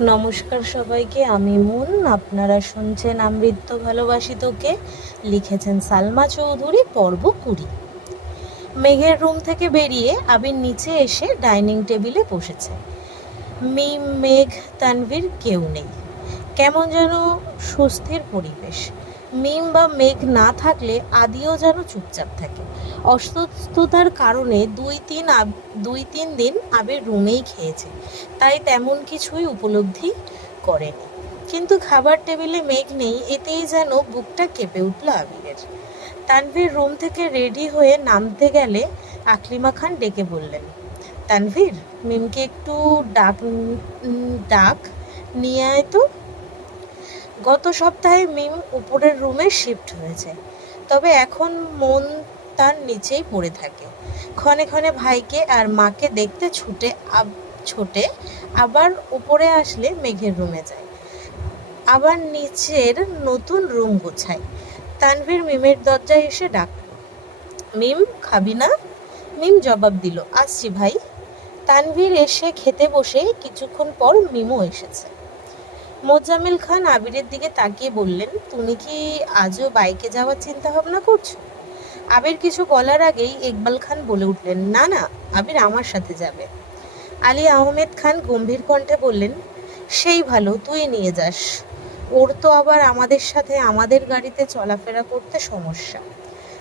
নমস্কার সবাইকে, আমি মুন। আপনারা শুনছেন আমৃত্য ভালোবাসি তোকে লিখেছেন সালমা চৌধুরী, পর্ব কুড়ি। মেঘের রুম থেকে বেরিয়ে আবির নিচে এসে ডাইনিং টেবিলে বসেছে। মি মেঘ, তানভীর কেউ নেই। কেমন যেন সুস্থির পরিবেশ। মিম বা মেঘ না থাকলে আদিও যেন চুপচাপ থাকে। অসুস্থতার কারণে দুই তিন দুই তিন দিন আবির রুমেই খেয়েছে। তাই তেমন কিছুই উপলব্ধি করেনি। কিন্তু খাবার টেবিলে মেঘ নেই, এতেই যেন বুকটা কেঁপে উঠল আবিরের। তানভীর রুম থেকে রেডি হয়ে নামতে গেলে আকলিমা খান ডেকে বললেন, তানভীর, মিমকে একটু ডাক ডাক নিয়ে আয় তো। গত সপ্তাহে মিম উপরের রুমে শিফট হয়েছে। তবে এখন মন তার নিচেই পড়ে থাকে। ক্ষণে ক্ষণে ভাইকে আর মাকে দেখতে ছুটে আব- ছোটে আবার উপরে আসলে মেঘের রুমে যায়। আবার নিচের নতুন রুম গোছায়। তানভীর মিমের দরজায় এসে ডাকল মিম, খাবি না? মিম জবাব দিল, আসছি ভাই। তানভীর এসে খেতে বসে কিছুক্ষণ পর মিমও এসেছে। মোজাম্মেল খান আবিরের দিকে তাকিয়ে বললেন, তুমি কি আজও বাইকে যাওয়ার চিন্তা ভাবনা করছ? আবির কিছু বলার আগেই ইকবাল খান বলে উঠলেন, না না, আবির আমার সাথে যাবে। আলী আহমেদ খান গম্ভীর কণ্ঠে বললেন, সেই ভালো, তুই নিয়ে যাস। ওর তো আবার আমাদের সাথে আমাদের গাড়িতে চলাফেরা করতে সমস্যা।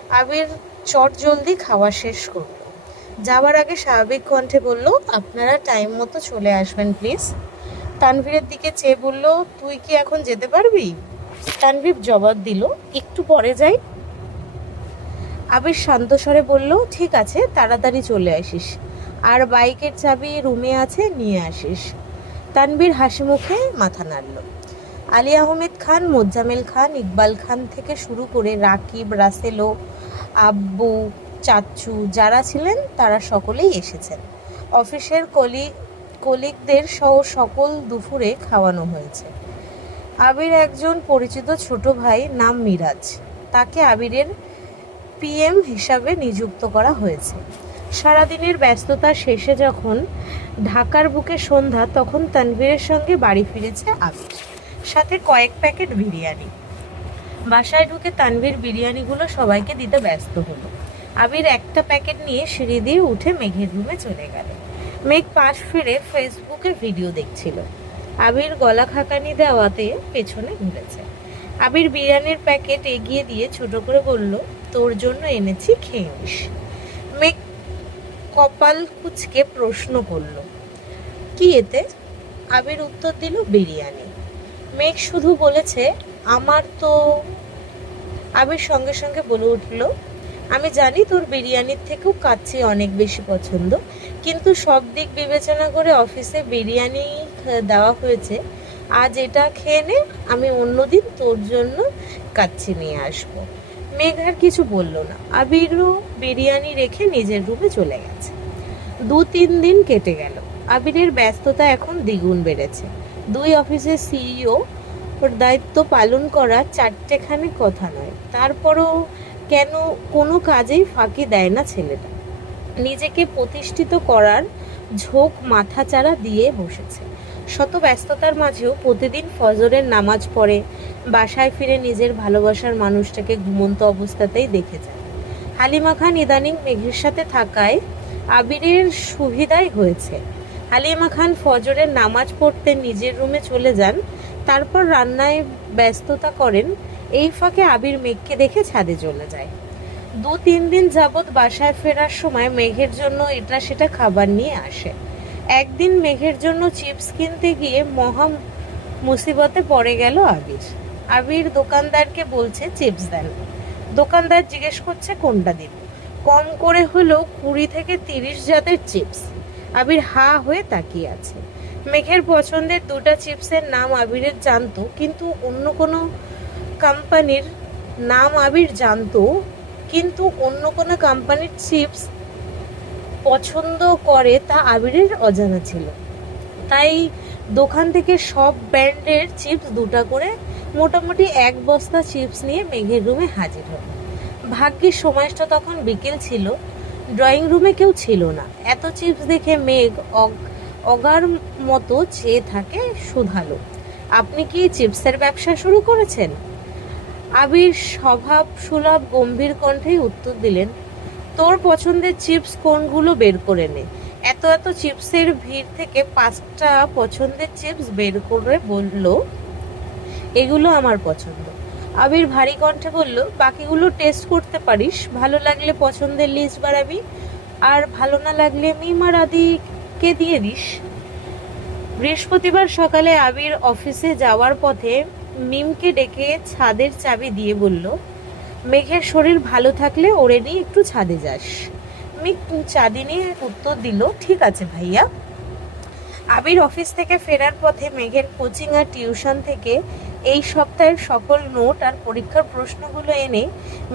আবির চট জলদি খাওয়া শেষ করল। যাওয়ার আগে স্বাভাবিক কণ্ঠে বলল, আপনারা টাইম মতো চলে আসবেন, প্লিজ। তানভীরের দিকে চেয়ে বলল, তুই কি এখন যেতে পারবি? তানভীর জবাব দিল, একটু পরে যাই। আবির শান্ত স্বরে বলল, ঠিক আছে, তাড়াতাড়ি চলে আসিস। আর বাইকের চাবি রুমে আছে, নিয়ে আসিস। তানভীর হাসি মুখে মাথা নাড়ল। আলী আহমেদ খান মোজ্জামেল খান, ইকবাল খান থেকে শুরু করে রাকিব, রাসেলো, আব্বু, চাচ্চু যারা ছিলেন, তারা সকলেই এসেছেন। অফিসের কলি কলিগদের সহ সকল দুপুরে খাওয়ানো হয়েছে। আবির একজন পরিচিত ছোট ভাই নাম মিরাজ। তাকে আবিরের পিএম হিসাবে নিযুক্ত করা হয়েছে। সারাদিনের ব্যস্ততা শেষে যখন ঢাকার বুকে সন্ধ্যা, তখন তানভীরের সঙ্গে বাড়ি ফিরেছে আবির। সাথে কয়েক প্যাকেট বিরিয়ানি। বাসায় ঢুকে তানভীর বিরিয়ানিগুলো সবাইকে দিতে ব্যস্ত হলো। আবির একটা প্যাকেট নিয়ে সিঁড়ি দিয়ে উঠে মেঘের রুমে চলে গেল মেঘ পাশ ফিরে ফেসবুকে ভিডিও দেখছিল। আবির গলা খাকানি দেওয়াতে পেছনে ঘুরেছে। আবির বিরিয়ানির প্যাকেট এগিয়ে দিয়ে ছোট করে বলল, তোর জন্য এনেছি খেয়ে নিস মেঘ কপাল কুচকে প্রশ্ন করল, কি এতে? আবির উত্তর দিল, বিরিয়ানি। মেঘ শুধু বলেছে, আমার তো আবির সঙ্গে সঙ্গে বলে উঠল, আমি জানি তোর বিরিয়ানির থেকেও কাচ্চি অনেক বেশি পছন্দ। কিন্তু সব দিক বিবেচনা করে অফিসে বিরিয়ানি দেওয়া হয়েছে। আজ এটা খেয়ে নে, আমি অন্যদিন তোর জন্য কাচ্চি নিয়ে আসব। মেঘ আর কিছু বলল না। আবিরও বিরিয়ানি রেখে নিজের রুমে চলে গেছে। দু তিন দিন কেটে গেল। আবিরের ব্যস্ততা এখন দ্বিগুণ বেড়েছে। দুই অফিসের সিইও ওর দায়িত্ব পালন করা চারটেখানি কথা নয়। তারপরও কেন কোনো কাজেই ফাঁকি দেয় না ছেলেটা। নিজেকে প্রতিষ্ঠিত করার ঝোঁক মাথাচাড়া দিয়ে বসেছে। শত ব্যস্ততার মাঝেও প্রতিদিন ফজরের নামাজ পড়ে, বাসায় ফিরে নিজের ভালোবাসার মানুষটাকে ঘুমন্ত অবস্থাতেই দেখে যায়। হালিমা খান ইদানিং মেঘের সাথে থাকায় আবিরের সুবিধাই হয়েছে। হালিমা খান ফজরের নামাজ পড়তে নিজের রুমে চলে যান, তারপর রান্নায় ব্যস্ততা করেন, এই ফাঁকে আবির মেঘকে দেখে ছাদে চলে যায়। দু তিন দিন যাবৎ বাসায় ফেরার সময় মেঘের জন্য এটা সেটা খাবার নিয়ে আসে। একদিন মেঘের জন্য চিপস কিনতে গিয়ে মহা মুসিবতে পড়ে গেল আবির। আবির দোকানদারকে বলছে, চিপস দেন। দোকানদার জিজ্ঞেস করছে, কোনটা দিব? কম করে হলো কুড়ি থেকে তিরিশ জাতের চিপস। আবির হা হয়ে তাকিয়ে আছে। মেঘের পছন্দের দুটা চিপসের নাম আবিরের জানতো, কিন্তু অন্য কোনো কোম্পানির নাম আবির জানতো কিন্তু অন্য কোনো কোম্পানির চিপস পছন্দ করে তা আবিরের অজানা ছিল। তাই দোকান থেকে সব ব্র্যান্ডের চিপস দুটা করে মোটামুটি এক বস্তা চিপস নিয়ে মেঘের রুমে হাজির হল ভাগ্যের সময়টা তখন বিকেল ছিল ড্রয়িং রুমে কেউ ছিল না। এত চিপস দেখে মেঘ অগ- অগার মতো চেয়ে থাকে শুধালো আপনি কি চিপসের ব্যবসা শুরু করেছেন? আবির স্বভাব সুলভ গম্ভীর কণ্ঠেই উত্তর দিলেন, তোর পছন্দের চিপস কোনগুলো বের করে নে। এত এত চিপসের ভিড় থেকে পাঁচটা পছন্দের চিপস বের করে বলল? এগুলো আমার পছন্দ। আবির ভারী কণ্ঠে বলল, বাকিগুলো টেস্ট করতে পারিস। ভালো লাগলে পছন্দের লিস্ট বাড়াবি আর ভালো না লাগলে মিম আর আদিকে দিয়ে দিস। বৃহস্পতিবার সকালে আবির অফিসে যাওয়ার পথে মিমকে ডেকে ছাদের চাবি দিয়ে বলল, মেঘের শরীর ভালো থাকলে ওরে নিয়ে একটু ছাদে যাস। মিক চাঁদি নিয়ে উত্তর দিল, ঠিক আছে ভাইয়া। আবির অফিস থেকে ফেরার পথে মেঘের কোচিং আর টিউশন থেকে এই সপ্তাহের সকল নোট আর পরীক্ষার প্রশ্নগুলো এনে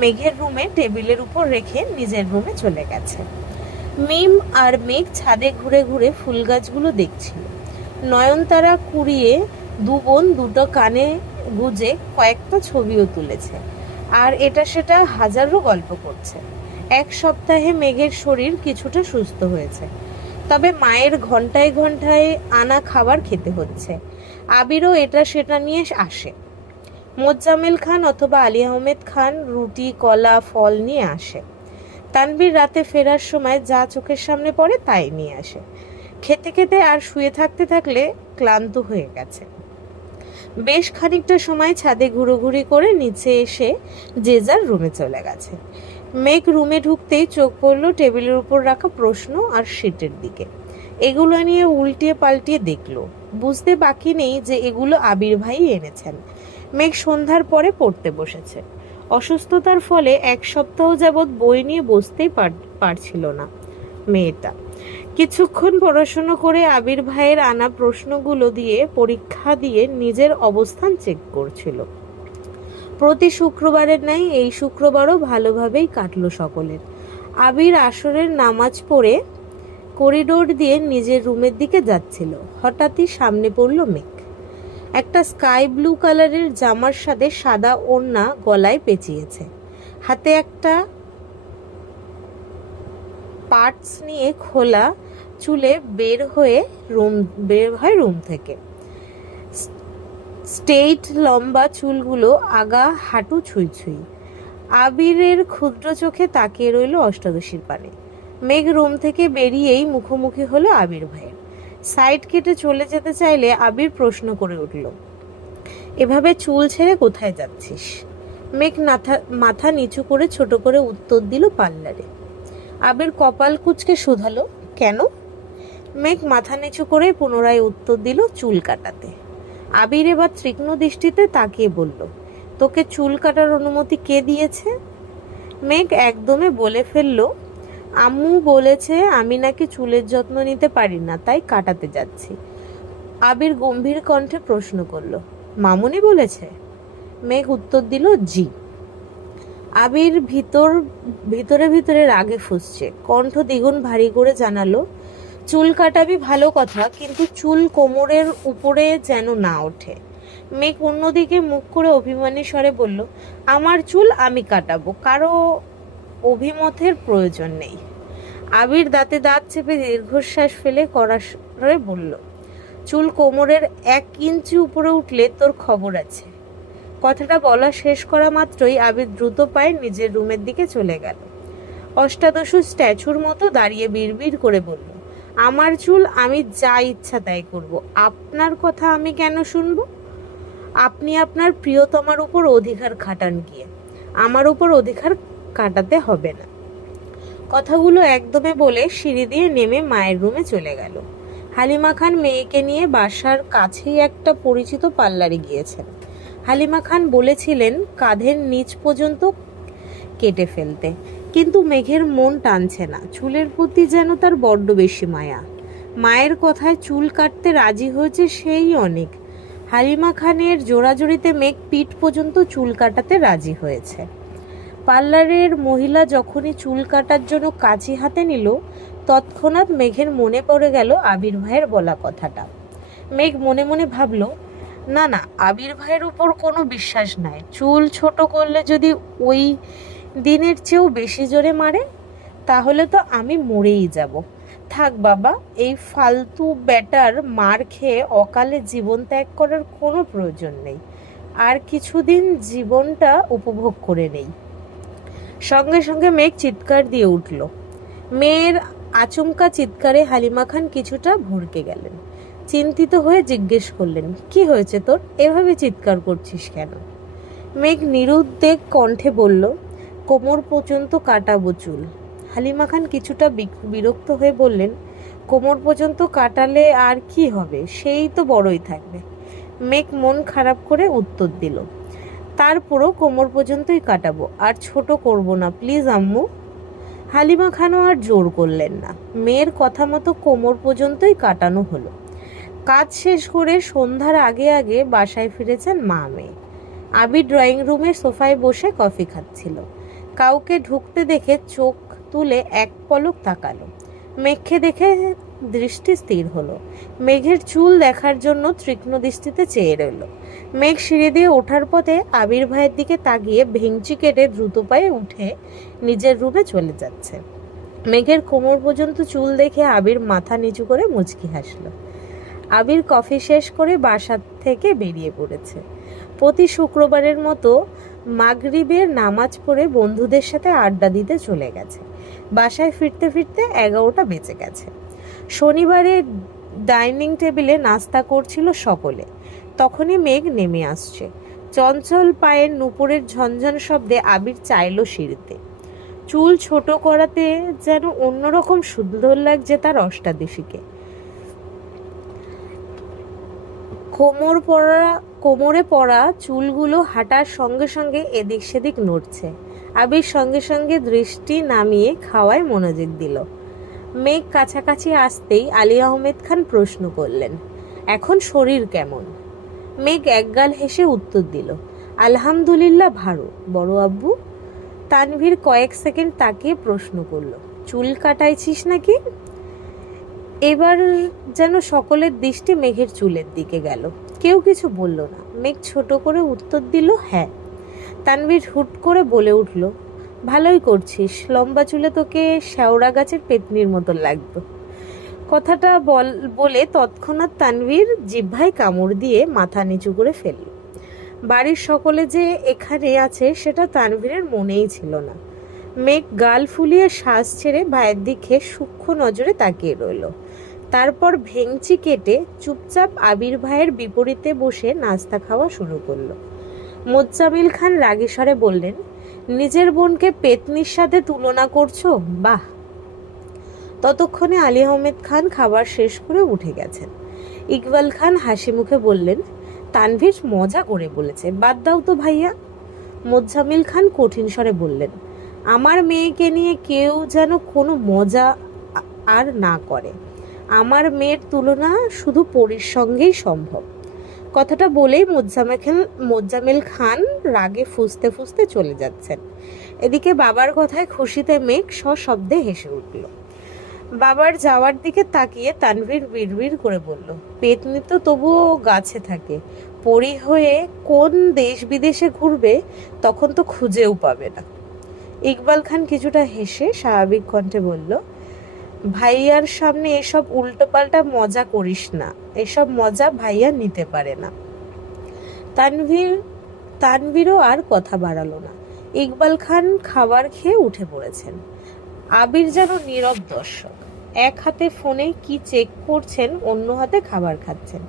মেঘের রুমে টেবিলের উপর রেখে নিজের রুমে চলে গেছে। মিম আর মেঘ ছাদে ঘুরে ঘুরে ফুল গাছগুলো দেখছিল। নয়নতারা কুড়িয়ে দু বোন দুটো কানে গুজে কয়েকটা ছবিও তুলেছে। আর এটা সেটা হাজারো গল্প করছে। এক সপ্তাহে মেঘের শরীর কিছুটা সুস্থ হয়েছে। তবে মায়ের ঘন্টায় ঘন্টায় আনা খাবার খেতে হচ্ছে। আবিরও এটা সেটা নিয়ে আসে। মোজ্জামেল খান অথবা আলী আহমেদ খান রুটি, কলা, ফল নিয়ে আসে। তানবীর রাতে ফেরার সময় যা চোখের সামনে পড়ে তাই নিয়ে আসে। খেতে খেতে আর শুয়ে থাকতে থাকলে ক্লান্ত হয়ে গেছে। বেশ খানিকটা সময় ছাদে ঘুরোঘুরি করে নিচে এসে যে যার রুমে চলে গেছে। মেঘ রুমে ঢুকতেই চোখ পড়ল টেবিলের উপর রাখা প্রশ্ন আর শিটের দিকে। এগুলো নিয়ে উল্টিয়ে পাল্টিয়ে দেখল। বুঝতে বাকি নেই যে এগুলো আবির ভাই এনেছেন। মেঘ সন্ধ্যার পরে পড়তে বসেছে। অসুস্থতার ফলে এক সপ্তাহ যাবৎ বই নিয়ে বসতেই পার- পারছিল না মেয়েটা। কিছুক্ষণ পড়াশুনো করে আবির ভাইয়ের আনা প্রশ্নগুলো দিয়ে পরীক্ষা দিয়ে নিজের অবস্থান চেক করছিল। প্রতি শুক্রবারের ন্যায় এই শুক্রবারও ভালোভাবেই কাটলো সকলের। আবির আসরের নামাজ পড়ে করিডোর দিয়ে নিজের রুমের দিকে যাচ্ছিল। হঠাৎই সামনে পড়ল মেঘ। একটা স্কাই ব্লু কালারের জামার সাথে সাদা ওড়না গলায় পেঁচিয়েছে। হাতে একটা পার্টস নিয়ে খোলা চুলে বের হয়ে রুম, বের হয় রুম থেকে। স্টেট লম্বা চুলগুলো আগা হাঁটু ছুঁই ছুঁই। আবিরের ক্ষুদ্র চোখে তাকিয়ে রইল অষ্টাদশীর পানে। মেঘ রুম থেকে বেরিয়েই মুখোমুখি হলো আবির ভাইয়ের সাইড কেটে চলে যেতে চাইলে আবির প্রশ্ন করে উঠল, এভাবে চুল ছেড়ে কোথায় যাচ্ছিস? মেঘ মাথা নিচু করে ছোট করে উত্তর দিল পার্লারে। আবির কপাল কুচকে শুধালো, কেন? মেঘ মাথা নিচু করে পুনরায় উত্তর দিল চুল কাটাতে। আবির এবার তীক্ষ্ণ দৃষ্টিতে তাকিয়ে বলল, তোকে চুল কাটার অনুমতি কে দিয়েছে? মেঘ একদমে বলে ফেলল, আম্মু বলেছে আমি নাকি চুলের যত্ন নিতে পারি না, তাই কাটাতে যাচ্ছি। আবির গম্ভীর কণ্ঠে প্রশ্ন করল, মামুনি বলেছে? মেঘ উত্তর দিল, জি। আবির ভিতর, ভিতরে ভিতরে রাগে ফুসছে, কণ্ঠ দ্বিগুণ ভারী করে জানালো চুল কাটাবি ভালো কথা, কিন্তু চুল কোমরের উপরে যেন না ওঠে। মেঘ অন্যদিকে মুখ করে অভিমানী স্বরে বলল, আমার চুল আমি কাটাবো, কারও অভিমতের প্রয়োজন নেই। আবির দাঁতে দাঁত চেপে দীর্ঘশ্বাস ফেলে স্বরে বলল, চুল কোমরের এক ইঞ্চি উপরে উঠলে তোর খবর আছে। কথাটা বলা শেষ করা মাত্রই আবির দ্রুত পায়ে নিজের রুমের দিকে চলে গেল। অষ্টাদশ স্ট্যাচুর মতো দাঁড়িয়ে বিড়বিড় করে বলল আমার চুল আমি যা ইচ্ছা তাই করব। আপনার কথা আমি কেন শুনব? আপনি আপনার প্রিয়তমার উপর অধিকার খাটান গিয়ে। আমার উপর অধিকার কাটাতে হবে না। কথাগুলো একদমে বলে সিঁড়ি দিয়ে নেমে মায়ের রুমে চলে গেল। হালিমা খান মেয়েকে নিয়ে বাসার কাছেই একটা পরিচিত পার্লারে গিয়েছেন। হালিমা খান বলেছিলেন, কাঁধের নিচ পর্যন্ত কেটে ফেলতে। কিন্তু মেঘের মন টানছে না। চুলের প্রতি যেন তার বড্ড বেশি মায়া। মায়ের কথায় চুল কাটতে রাজি হয়েছে সেই অনেক। হালিমা খানের জোড়াজোড়িতে মেঘ পিঠ পর্যন্ত চুল কাটাতে রাজি হয়েছে। পার্লারের মহিলা যখনই চুল কাটার জন্য কাঁচি হাতে নিল, তৎক্ষণাৎ মেঘের মনে পড়ে গেল আবির ভাইয়ের বলা কথাটা। মেঘ মনে মনে ভাবল, না না, আবির ভাইয়ের উপর কোনো বিশ্বাস নাই। চুল ছোট করলে যদি ওই দিনের চেয়েও বেশি জোরে মারে, তাহলে তো আমি মরেই যাব। থাক বাবা, এই ফালতু ব্যাটার মার খেয়ে অকালে জীবন ত্যাগ করার কোনো প্রয়োজন নেই। আর কিছুদিন জীবনটা উপভোগ করে নেই। সঙ্গে সঙ্গে মেঘ চিৎকার দিয়ে উঠল। মেয়ের আচমকা চিৎকারে হালিমা খান কিছুটা ভরকে গেলেন। চিন্তিত হয়ে জিজ্ঞেস করলেন, কি হয়েছে তোর? এভাবে চিৎকার করছিস কেন? মেঘ নিরুদ্বেগ কণ্ঠে বলল কোমর পর্যন্ত কাটাবো চুল। হালিমা খান কিছুটা বিরক্ত হয়ে বললেন, কোমর পর্যন্ত কাটালে আর কি হবে? সেই তো বড়ই থাকবে। মেঘ মন খারাপ করে উত্তর দিল, তারপরও কোমর পর্যন্তই কাটাবো, আর ছোট করব না, প্লিজ আম্মু। হালিমা খানও আর জোর করলেন না। মেয়ের কথা মতো কোমর পর্যন্তই কাটানো হলো। কাজ শেষ করে সন্ধ্যার আগে আগে বাসায় ফিরেছেন মা মেয়ে আবি ড্রয়িং রুমে সোফায় বসে কফি খাচ্ছিল। কাউকে ঢুকতে দেখে চোখ তুলে এক পলক তাকালো। মেঘকে দেখে দৃষ্টি স্থির হলো। মেঘের চুল দেখার জন্য তীক্ষ্ণ দৃষ্টিতে চেয়ে রইল। মেঘ সিঁড়ি দিয়ে ওঠার পথে আবির ভাইয়ের দিকে তাকিয়ে ভেঙচি কেটে দ্রুত পায়ে উঠে নিজের রুমে চলে যাচ্ছে। মেঘের কোমর পর্যন্ত চুল দেখে আবির মাথা নিচু করে মুচকি হাসলো। আবির কফি শেষ করে বাসা থেকে বেরিয়ে পড়েছে। প্রতি শুক্রবারের মতো মাগরিবের নামাজ পড়ে বন্ধুদের সাথে আড্ডা দিতে চলে গেছে। বাসায় ফিরতে ফিরতে এগারোটা বেঁচে গেছে। শনিবারে ডাইনিং টেবিলে নাস্তা করছিল সকলে। তখনই মেঘ নেমে আসছে। চঞ্চল পায়ের নুপুরের ঝনঝন শব্দে আবির চাইলো সিঁড়িতে। চুল ছোট করাতে যেন অন্যরকম সুন্দর লাগছে তার অষ্টাদশীকে। কোমর পড়া কোমরে পড়া চুলগুলো হাঁটার সঙ্গে সঙ্গে এদিক সেদিক নড়ছে। আবির সঙ্গে সঙ্গে দৃষ্টি নামিয়ে খাওয়ায় মনোযোগ দিল। মেঘ কাছাকাছি আসতেই আলী আহমেদ খান প্রশ্ন করলেন, এখন শরীর কেমন? মেঘ একগাল হেসে উত্তর দিল, আলহামদুলিল্লাহ ভালো, বড় আব্বু। তানভীর কয়েক সেকেন্ড তাকিয়ে প্রশ্ন করল, চুল কাটাইছিস নাকি? এবার যেন সকলের দৃষ্টি মেঘের চুলের দিকে গেল। কেউ কিছু বলল না। মেঘ ছোট করে উত্তর দিল হ্যাঁ। তানভীর হুট করে বলে উঠল, ভালোই করছিস। লম্বা চুলে তোকে শ্যাওড়া গাছের পেতনির মতো লাগতো কথাটা বল, বলে তৎক্ষণাৎ তানভীর জিহ্বায় কামড় দিয়ে মাথা নিচু করে ফেলল। বাড়ির সকলে যে এখানে আছে, সেটা তানভীরের মনেই ছিল না। মেঘ গাল ফুলিয়ে শ্বাস ছেড়ে ভাইয়ের দিকে সূক্ষ্ম নজরে তাকিয়ে রইল। তারপর ভেংচি কেটে চুপচাপ আবির ভাইয়ের বিপরীতে বসে নাস্তা খাওয়া শুরু করল। মোজ্জামিল খান রাগী স্বরে বললেন, নিজের বোনকে পেতনির সাথে তুলনা করছ? বাহ! ততক্ষণে আলী আহমেদ খান খাবার শেষ করে উঠে গেছেন। ইকবাল খান হাসি মুখে বললেন, তানভীর মজা করে বলেছে, বাদ দাও তো ভাইয়া। মোজ্জামিল খান কঠিন স্বরে বললেন, আমার মেয়েকে নিয়ে কেউ যেন কোনো মজা আর না করে। আমার মেয়ের তুলনা শুধু পরীর সঙ্গেই সম্ভব। কথাটা বলেই মোজ্জামেখেল মোজ্জামেল খান রাগে ফুসতে ফুসতে চলে যাচ্ছেন। এদিকে বাবার কথায় খুশিতে মেঘ সশব্দে হেসে উঠল। বাবার যাওয়ার দিকে তাকিয়ে তানভীর বিড়বিড় করে বলল, পেতনি তো তবুও গাছে থাকে। পরি হয়ে কোন দেশ বিদেশে ঘুরবে তখন তো খুঁজেও পাবে না। ইকবাল খান কিছুটা হেসে স্বাভাবিক কণ্ঠে বলল ভাইয়ার সামনে এসব উল্টোপাল্টা মজা করিস না। এসব মজা ভাইয়া নিতে পারে না। তানভীর, তানভীরও আর কথা বাড়ালো না। ইকবাল খান খাবার খেয়ে উঠে পড়েছেন। আবির যেন নীরব দর্শক। এক হাতে ফোনে কি চেক করছেন, অন্য হাতে খাবার খাচ্ছেন।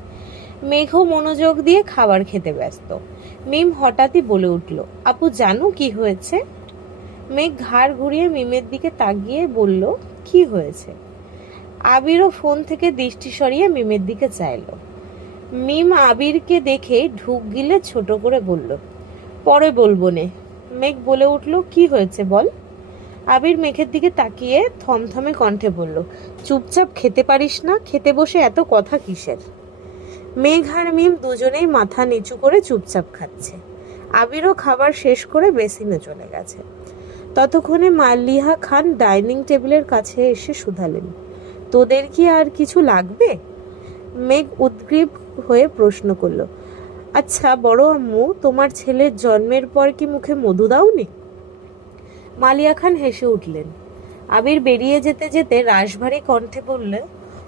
মেঘ মনোযোগ দিয়ে খাবার খেতে ব্যস্ত। মিম হঠাৎই বলে উঠল, আপু, জানো কি হয়েছে? মেঘ ঘাড় ঘুরিয়ে মিমের দিকে তাকিয়ে বলল কি হয়েছে? আবিরও ফোন থেকে দৃষ্টি সরিয়ে মিমের দিকে চাইল। মিম আবিরকে দেখে ঢুক গিলে ছোট করে বলল, পরে বলব নে। মেঘ বলে উঠল, কি হয়েছে বল? আবির মেঘের দিকে তাকিয়ে থমথমে কণ্ঠে বলল, চুপচাপ খেতে পারিস না? খেতে বসে এত কথা কিসের? মেঘ আর মিম দুজনেই মাথা নিচু করে চুপচাপ খাচ্ছে। আবিরও খাবার শেষ করে বেসিনে চলে গেছে। ততক্ষণে মাল্লিহা খান ডাইনিং টেবিলের কাছে এসে শুধালেন। তোদের কি আর কিছু লাগবে? মেঘ উদ্গ্রীব হয়ে প্রশ্ন করল। আচ্ছা বড় আম্মু, তোমার ছেলের জন্মের পর কি মুখে মধু দাওনি? মালিয়া খান হেসে উঠলেন। আবির বেরিয়ে যেতে যেতে রাশভারী কণ্ঠে বললে,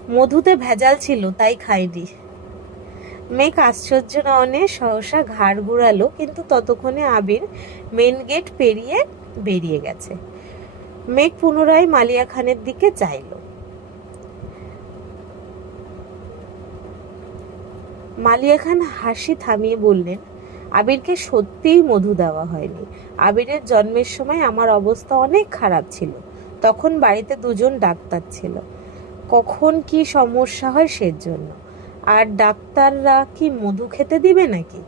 মধুতে ভেজাল ছিল, তাই খাইনি। মেঘ আশ্চর্য নয়নে সহসা ঘাড় ঘুরালো, কিন্তু ততক্ষণে আবির মেন গেট পেরিয়ে বেরিয়ে গেছে। মেঘ পুনরায় মালিয়া খানের দিকে চাইল। মালিয়া খান হাসি থামিয়ে বললেন, আবিরকে সত্যিই মধু দেওয়া হয়নি। আবিরের জন্মের সময় আমার অবস্থা অনেক খারাপ ছিল। তখন বাড়িতে দুজন ডাক্তার ছিল। কখন কি সমস্যা হয় সেজন্য। আর ডাক্তাররা কি মধু খেতে দিবে নাকি?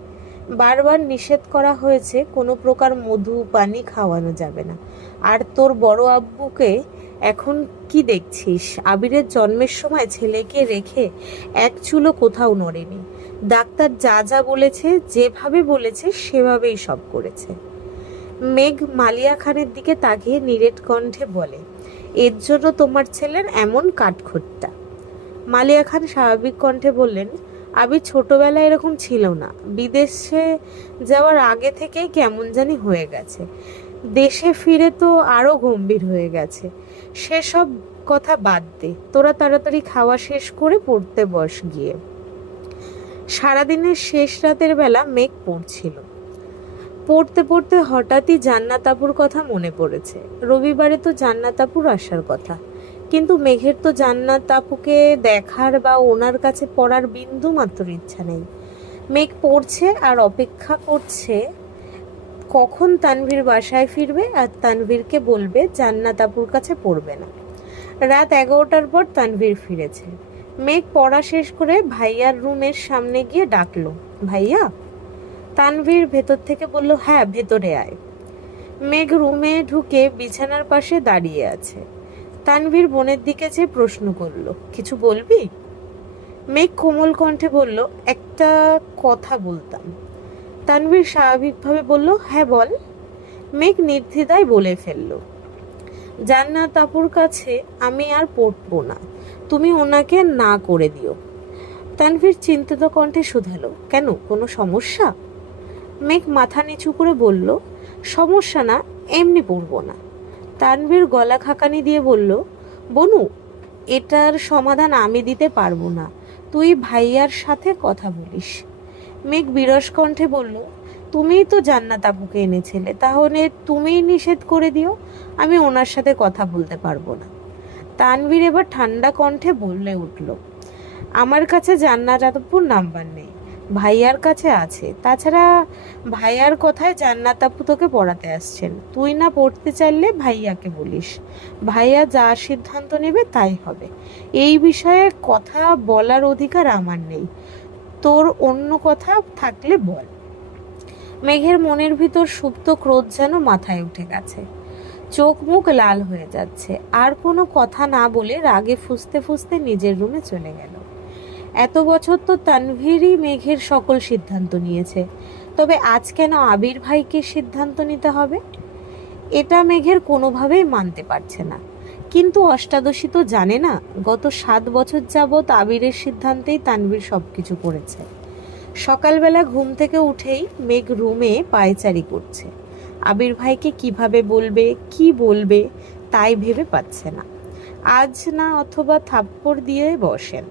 বারবার নিষেধ করা হয়েছে, কোনো প্রকার মধু, পানি খাওয়ানো যাবে না। আর তোর বড় আব্বুকে এখন কি দেখছিস? আবিরের জন্মের সময় ছেলেকে রেখে এক চুলো কোথাও নড়েনি। ডাক্তার যা যা বলেছে, যেভাবে বলেছে, সেভাবেই সব করেছে। মেঘ মালিয়া খানের দিকে তাকিয়ে নিরেট কণ্ঠে বলে, এর জন্য তোমার ছেলের এমন কাঠখোট্টা। মালিয়া খান স্বাভাবিক কণ্ঠে বললেন আবির ছোটবেলায় এরকম ছিল না। বিদেশে যাওয়ার আগে থেকেই কেমন জানি হয়ে গেছে। দেশে ফিরে তো আরও গম্ভীর হয়ে গেছে। সেসব কথা বাদ দে। তোরা তাড়াতাড়ি খাওয়া শেষ করে পড়তে বস গিয়ে। সারাদিনের শেষ রাতের বেলা মেঘ পড়ছিল। পড়তে পড়তে হঠাৎই জান্নাতাপুর কথা মনে পড়েছে। রবিবারে তো জান্নাতাপুর আসার কথা। কিন্তু মেঘের তো জান্নাত আপুকে দেখার বা ওনার কাছে পড়ার বিন্দু মাত্র ইচ্ছা নেই। মেঘ পড়ছে আর অপেক্ষা করছে কখন তানভীর বাসায় ফিরবে আর তানভীরকে বলবে জান্নাত আপুর কাছে পড়বে না। রাত এগারোটার পর তানভীর ফিরেছে। মেঘ পড়া শেষ করে ভাইয়ার রুমের সামনে গিয়ে ডাকলো, ভাইয়া? তানভীর ভেতর থেকে বলল হ্যাঁ ভেতরে আয়। মেঘ রুমে ঢুকে বিছানার পাশে দাঁড়িয়ে আছে। তানভীর বোনের দিকে চেয়ে প্রশ্ন করল, কিছু বলবি? মেঘ কোমল কণ্ঠে বলল, একটা কথা বলতাম। তানভীর স্বাভাবিকভাবে বলল হ্যাঁ বল। মেঘ নির্দ্বিধায় বলে ফেলল, জান্নাত আপুর কাছে আমি আর পড়ব না, তুমি ওনাকে না করে দিও। তানভীর চিন্তিত কণ্ঠে শুধালো, কেন, কোনো সমস্যা? মেঘ মাথা নিচু করে বলল, সমস্যা না, এমনি পড়ব না। তানভীর গলা খাকানি দিয়ে বলল, বনু, এটার সমাধান আমি দিতে পারব না। তুই ভাইয়ার সাথে কথা বলিস। মেঘ বিরস কণ্ঠে বলল, তুমিই তো জান্নাত আপুকে এনেছিলে, তাহলে তুমিই নিষেধ করে দিও, আমি ওনার সাথে কথা বলতে পারব না। তানভীর এবার ঠান্ডা কণ্ঠে বললে উঠল, আমার কাছে জান্নাত আপুর নাম্বার নেই। ভাইয়ার কাছে আছে। তাছাড়া ভাইয়ার কথায় জান্নাত আপু তোকে পড়াতে আসছেন। তুই না পড়তে চাইলে ভাইয়াকে বলিস। ভাইয়া যা সিদ্ধান্ত নেবে তাই হবে। এই বিষয়ে কথা বলার অধিকার আমার নেই। তোর অন্য কথা থাকলে বল। মেঘের মনের ভিতর সুপ্ত ক্রোধ যেন মাথায় উঠে গেছে। চোখ মুখ লাল হয়ে যাচ্ছে। আর কোনো কথা না বলে রাগে ফুসতে ফুসতে নিজের রুমে চলে গেল। এত বছর তো তানভীরই মেঘের সকল সিদ্ধান্ত নিয়েছে। তবে আজ কেন আবির ভাইকে সিদ্ধান্ত নিতে হবে? এটা মেঘের কোনোভাবেই মানতে পারছে না। কিন্তু অষ্টাদশী তো জানে না, গত সাত বছর যাবৎ আবিরের সিদ্ধান্তেই তানভীর সব কিছু করেছে। সকালবেলা ঘুম থেকে উঠেই মেঘ রুমে পায়চারি করছে। আবির ভাইকে কীভাবে বলবে, কি বলবে, তাই ভেবে পাচ্ছে না। আজ না অথবা থাপ্পড় দিয়ে বসেন।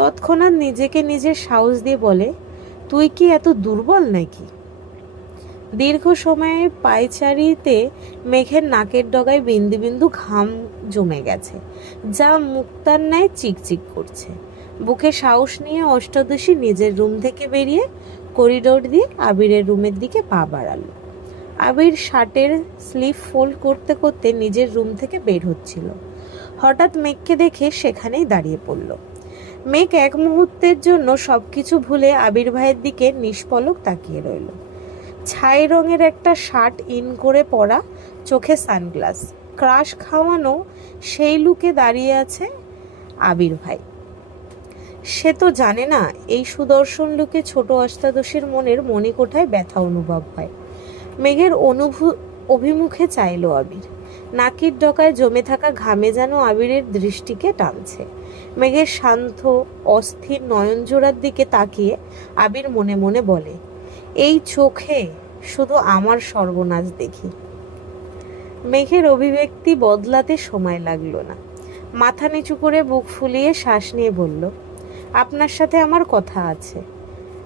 তৎক্ষণাৎ নিজেকে নিজের সাহস দিয়ে বলে, তুই কি এত দুর্বল নাকি? দীর্ঘ সময়ে পায়চারিতে মেঘের নাকের ডগায় বিন্দু বিন্দু ঘাম জমে গেছে, যা মুক্তার ন্যায় চিকচিক করছে। বুকে সাহস নিয়ে অষ্টাদশী নিজের রুম থেকে বেরিয়ে করিডোর দিয়ে আবিরের রুমের দিকে পা বাড়ালো। আবির শার্টের স্লিভ ফোল্ড করতে করতে নিজের রুম থেকে বের হচ্ছিল। হঠাৎ মেঘকে দেখে সেখানেই দাঁড়িয়ে পড়ল। মেঘ এক মুহূর্তের জন্য সবকিছু ভুলে আবির ভাইয়ের দিকে নিষ্পলক তাকিয়ে রইল। ছাই রঙের একটা শার্ট ইন করে পরা, চোখে সানগ্লাস, ক্রাশ খাওয়ানো সেই লুকে দাঁড়িয়ে আছে আবির ভাই। সে তো জানে না, এই সুদর্শন লুকে ছোট অষ্টাদশীর মনের মণিকোঠায় ব্যথা অনুভব হয়। মেঘের অনুভূ অভিমুখে চাইল আবির। নাকির ডকায় জমে থাকা ঘামে যেন আবিরের দৃষ্টিকে টানছে। মেঘের শান্ত, অস্থির নয়নজোড়ার দিকে তাকিয়ে আবির মনে মনে বলে, এই চোখে শুধু আমার সর্বনাশ দেখি। মেঘের অভিব্যক্তি বদলাতে সময় লাগল না। মাথা নিচু করে বুক ফুলিয়ে শ্বাস নিয়ে বলল, আপনার সাথে আমার কথা আছে।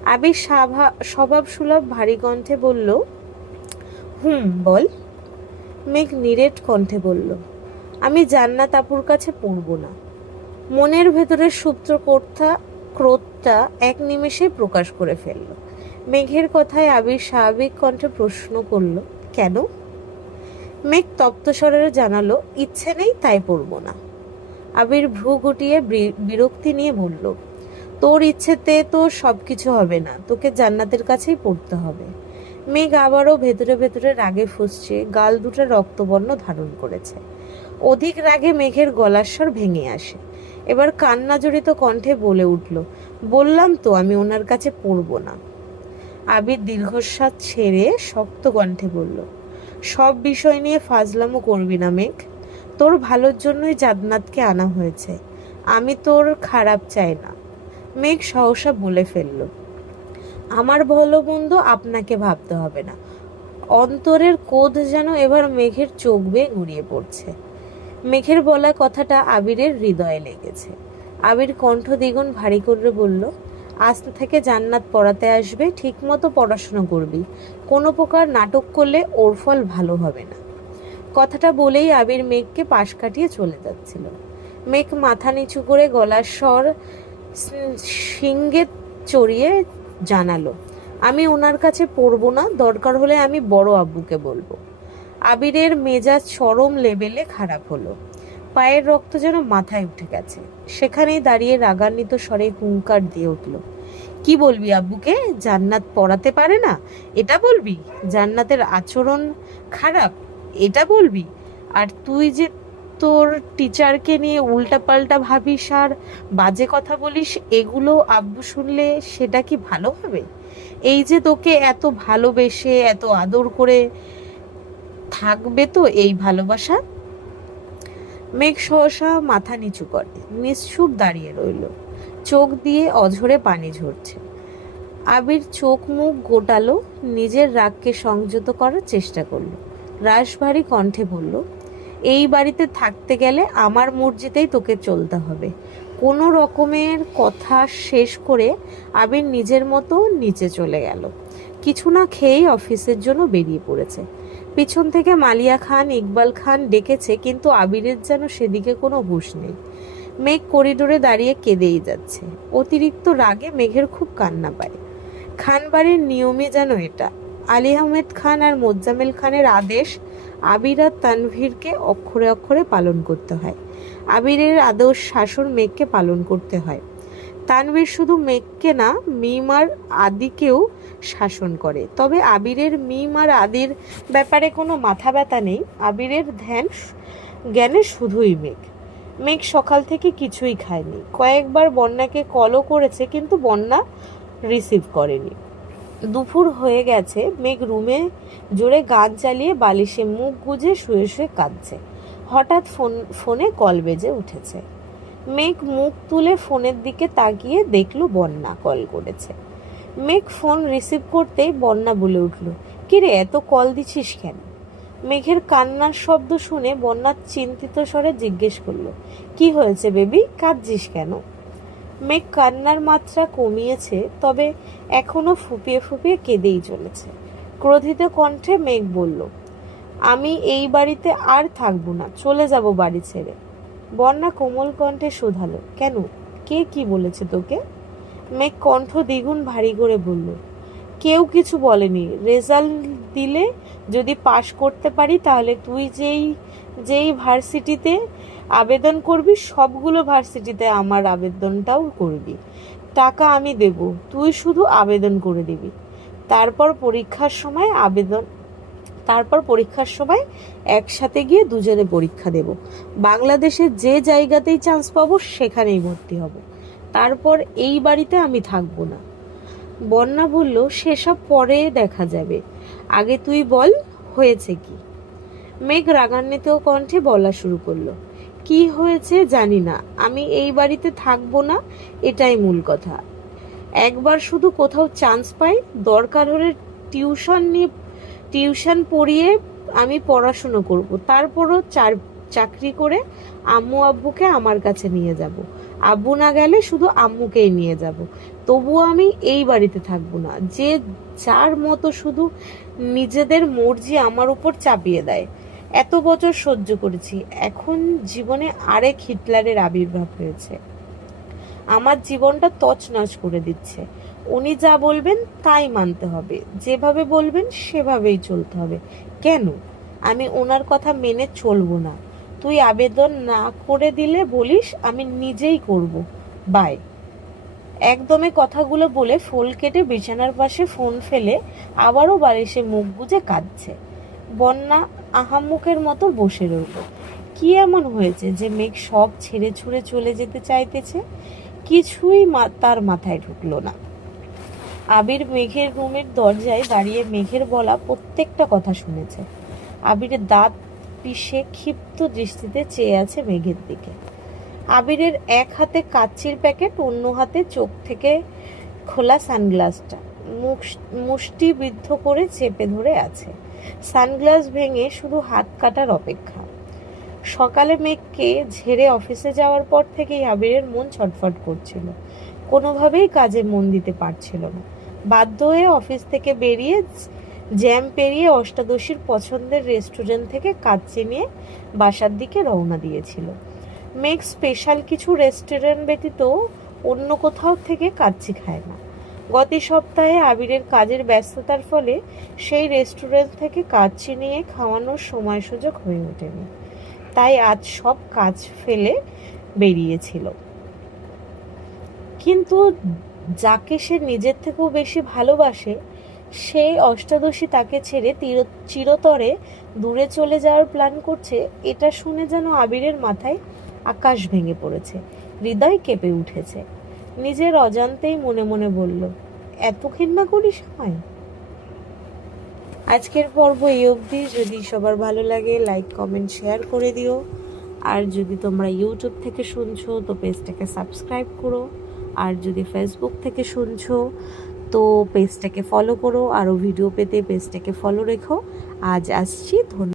আবির স্বাভা- স্বভাব সুলভ ভারী কণ্ঠে বলল, হুম, বল। মেঘ নিরেট কণ্ঠে বলল, আমি জান্নাত আপুর কাছে পড়ব না। মনের ভেতরের সুপ্ত কর্তা ক্রোধটা এক নিমেষে প্রকাশ করে ফেলল। মেঘের কথায় আবির স্বাভাবিক কণ্ঠে প্রশ্ন করল, কেন? মেঘ তপ্ত স্বরের জানালো, ইচ্ছে নেই তাই পড়ব না। আবির ভ্রু গুটিয়ে বিরক্তি নিয়ে বলল, তোর ইচ্ছেতে তো সব কিছু হবে না, তোকে জান্নাতের কাছেই পড়তে হবে। মেঘ আবারও ভেতরে ভেতরে রাগে ফুসছে, গাল দুটো রক্তবর্ণ ধারণ করেছে। অধিক রাগে মেঘের গলার স্বর ভেঙে আসে। এবার কান্না জড়িত কণ্ঠে বলে উঠল, বললাম তো আমি ওনার কাছে পড়ব না। আবির দীর্ঘশ্বাস ছেড়ে শক্ত কণ্ঠে বলল, সব বিষয় নিয়ে ফাজলামো করবি না মেঘ। তোর ভালোর জন্যই জান্নাতকে আনা হয়েছে। আমি তোর খারাপ চাই না। মেঘ সহসা বলে ফেলল আমার ভালো মন্দ আপনাকে ভাবতে হবে না। অন্তরের কোধ যেন এবার মেঘের চোখ বেয়ে গড়িয়ে পড়ছে। মেঘের বলা কথাটা আবিরের হৃদয়ে লেগেছে। আবির কণ্ঠ দ্বিগুণ ভারী করে বলল, আজ থেকে জান্নাত পড়াতে আসবে, ঠিকমতো পড়াশোনা করবি। কোনো প্রকার নাটক করলে ওর ফল ভালো হবে না। কথাটা বলেই আবির মেঘকে পাশ কাটিয়ে চলে যাচ্ছিল। মেঘ মাথা নিচু করে গলার স্বর সি- সিংহে চড়িয়ে জানালো, আমি ওনার কাছে পড়ব না, দরকার হলে আমি বড় আব্বুকে বলব। আবিরের মেজাজ চরম লেভেলে খারাপ হলো। পায়ের রক্ত যেন মাথায় উঠে গেছে। সেখানেই দাঁড়িয়ে রাগান্বিত স্বরে হুঙ্কার দিয়ে উঠল, কি বলবি আব্বুকে? জান্নাত পড়াতে পারে না? এটা বলবি? জান্নাতের আচরণ খারাপ? এটা বলবি? আর তুই যে তোর টিচারকে নিয়ে উল্টাপাল্টা ভাবিস আর বাজে কথা বলিস, এগুলো আব্বু শুনলে সেটা কি ভালো হবে? এই যে তোকে এত ভালোবেসে, এত আদর করে থাকবে তো এই ভালোবাসা? মেঘ সহসা মাথা নিচু করে, নিশ্চুপ দাঁড়িয়ে রইল। চোখ দিয়ে অঝরে পানি ঝরছে। আবির চোখ মুখ গোটালো, নিজের রাগকে সংযত করার চেষ্টা করল। রাশভারী কণ্ঠে বলল এই বাড়িতে থাকতে গেলে আমার মর্জিতেই তোকে চলতে হবে। কোনো রকমের কথা শেষ করে আবির নিজের মতো নিচে চলে গেল। কিছু না খেয়েই অফিসের জন্য বেরিয়ে পড়েছে। পিছন থেকে মালিয়া খান, ইকবাল খান ডেকেছে, কিন্তু আবিরের যেন সেদিকে কোনো হুঁশ নেই। মেঘ করিডোরে দাঁড়িয়ে কেঁদেই যাচ্ছে। অতিরিক্ত রাগে মেঘের খুব কান্না পায়। খান বাড়ির নিয়মই যেন এটা। আলী আহমেদ খান আর মোজ্জামেল খানের আদেশ আবির আর তানভীরকে অক্ষরে অক্ষরে পালন করতে হয়। আবিরের আদর্শ শাসন মেঘকে পালন করতে হয়। তানভীর শুধু মেঘকে না, মিম আর আদিকেও শাসন করে। তবে আবিরের মিম আর আদির ব্যাপারে কোনো মাথা ব্যথা নেই। আবিরের ধ্যান জ্ঞানে শুধুই মেঘ। মেঘ সকাল থেকে কিছুই খায়নি। কয়েকবার বন্যাকে কলও করেছে, কিন্তু বন্যা রিসিভ করেনি। দুপুর হয়ে গেছে, মেঘ রুমে জোরে গান চালিয়ে বালিশে মুখ গুজে শুয়ে শুয়ে কাঁদছে। হঠাৎ ফোন, ফোনে কল বেজে উঠেছে। মেঘ মুখ তুলে ফোনের দিকে তাকিয়ে দেখল বন্যা কল করেছে। মেঘ ফোন রিসিভ করতেই বন্যা বলে উঠল, কিরে, এত কল দিছিস কেন? মেঘের কান্নার শব্দ শুনে বন্যা চিন্তিত স্বরে জিজ্ঞেস করল, কি হয়েছে বেবি? কাঁদছিস কেন? মেঘ কান্নার মাত্রা কমিয়েছে, তবে এখনও ফুপিয়ে ফুপিয়ে কেঁদেই চলেছে। ক্রোধিত কণ্ঠে মেঘ বলল, আমি এই বাড়িতে আর থাকব না, চলে যাব বাড়ি ছেড়ে। বন্যা কোমল কণ্ঠে শোধালো, কেন? কে কি বলেছে তোকে? মেঘ কণ্ঠ দ্বিগুণ ভারী করে বলল, কেউ কিছু বলেনি। রেজাল্ট দিলে যদি পাশ করতে পারি, তাহলে তুই যেই যেই ভার্সিটিতে আবেদন করবি, সবগুলো ভার্সিটিতে আমার আবেদনটাও করবি। টাকা আমি দেব, তুই শুধু আবেদন করে দিবি। তারপর পরীক্ষার সময় আবেদন, তারপর পরীক্ষার সময় একসাথে গিয়ে দুজনে পরীক্ষা দেব। বাংলাদেশের যে জায়গাতেই চান্স পাবো, সেখানেই ভর্তি হব। তারপর এই বাড়িতে আমি থাকব না। বন্যা বলল, সেসব পরে দেখা যাবে। আগে তুই বল, হয়েছে কি? মেঘ রাগান্বিত কণ্ঠে বলা শুরু করল। কি হয়েছে জানি না। আমি এই বাড়িতে থাকব না, এটাই মূল কথা। একবার শুধু কোথাও চান্স পাই, দরকার হলে টিউশন নিয়ে টিউশন পড়িয়ে আমি পড়াশুনো করব। তারপরও চার, চাকরি করে আম্মু আব্বুকে আমার কাছে নিয়ে যাব। আব্বু না গেলে শুধু আম্মুকেই নিয়ে যাব। তবুও আমি এই বাড়িতে থাকব না। যে যার মতো শুধু নিজেদের মর্জি আমার উপর চাপিয়ে দেয়। এত বছর সহ্য করেছি। এখন জীবনে আরেক হিটলারের আবির্ভাব হয়েছে। আমার জীবনটা তছনছ করে দিচ্ছে। উনি যা বলবেন তাই মানতে হবে। যেভাবে বলবেন সেভাবেই চলতে হবে। কেন? আমি ওনার কথা মেনে চলবো না। তুই আবেদন না করে দিলে বলিস, আমি নিজেই করব। বাই। একদমে কথাগুলো বলে ফোল কেটে বিছানার পাশে ফোন ফেলে আবারও বালিশে মুখ গুজে কাঁদছে। বন্যা আহাম্মুখের মতো বসে রইল। কি এমন হয়েছে যে মেঘ সব ছেড়ে ছুড়ে চলে যেতে চাইতেছে? কিছুই তার মাথায় ঢুকলো না। আবির মেঘের রুমের দরজায় দাঁড়িয়ে মেঘের বলা প্রত্যেকটা কথা শুনেছে। আবিরের দাঁত পিষে ক্ষিপ্ত দৃষ্টিতে চেয়ে আছে মেঘের দিকে। আবিরের এক হাতে কাচ্চির প্যাকেট, অন্য হাতে চোখ থেকে খোলা সানগ্লাসটা। মুষ- মুষ্টি করে চেপে ধরে আছে। সানগ্লাস ভেঙে শুধু হাত কাটার অপেক্ষা। সকালে মেঘকে ঝেড়ে অফিসে যাওয়ার পর থেকেই আবিরের মন ছটফট করছিল। কোনোভাবেই কাজে মন দিতে পারছিল না। বাধ্য হয়ে অফিস থেকে বেরিয়ে জ্যাম পেরিয়ে অষ্টাদশীর পছন্দের রেস্টুরেন্ট থেকে কাচ্চি নিয়ে বাসার দিকে রওনা দিয়েছিল। মেঘ স্পেশাল কিছু রেস্টুরেন্ট ব্যতীত অন্য কোথাও থেকে কাচ্চি খায় না। গত সপ্তাহে আবিরের কাজের ব্যস্ততার ফলে সেই রেস্টুরেন্ট থেকে কাজ নিয়ে খাওয়ানোর সময় সুযোগ হয়ে ওঠেনি। তাই আজ সব কাজ ফেলে বেরিয়েছিল। কিন্তু যাকে সে নিজের থেকেও বেশি ভালোবাসে সেই অষ্টাদশী তাকে ছেড়ে চিরতরে দূরে চলে যাওয়ার প্ল্যান করছে, এটা শুনে যেন আবিরের মাথায় আকাশ ভেঙে পড়েছে, হৃদয় কেঁপে উঠেছে। নিজের অজান্তেই মনে মনে বলল, এত ঘৃণা করিস আমায়? আজকের পর্ব এই অবধি। যদি সবার ভালো লাগে লাইক কমেন্ট শেয়ার করে দিও। আর যদি তোমরা ইউটিউব থেকে শুনছো, তো পেজটাকে সাবস্ক্রাইব করো। আর যদি ফেসবুক থেকে শুনছো, তো পেজটাকে ফলো করো। আরও ভিডিও পেতে পেজটাকে ফলো রেখো। আজ আসছি, ধন্যবাদ।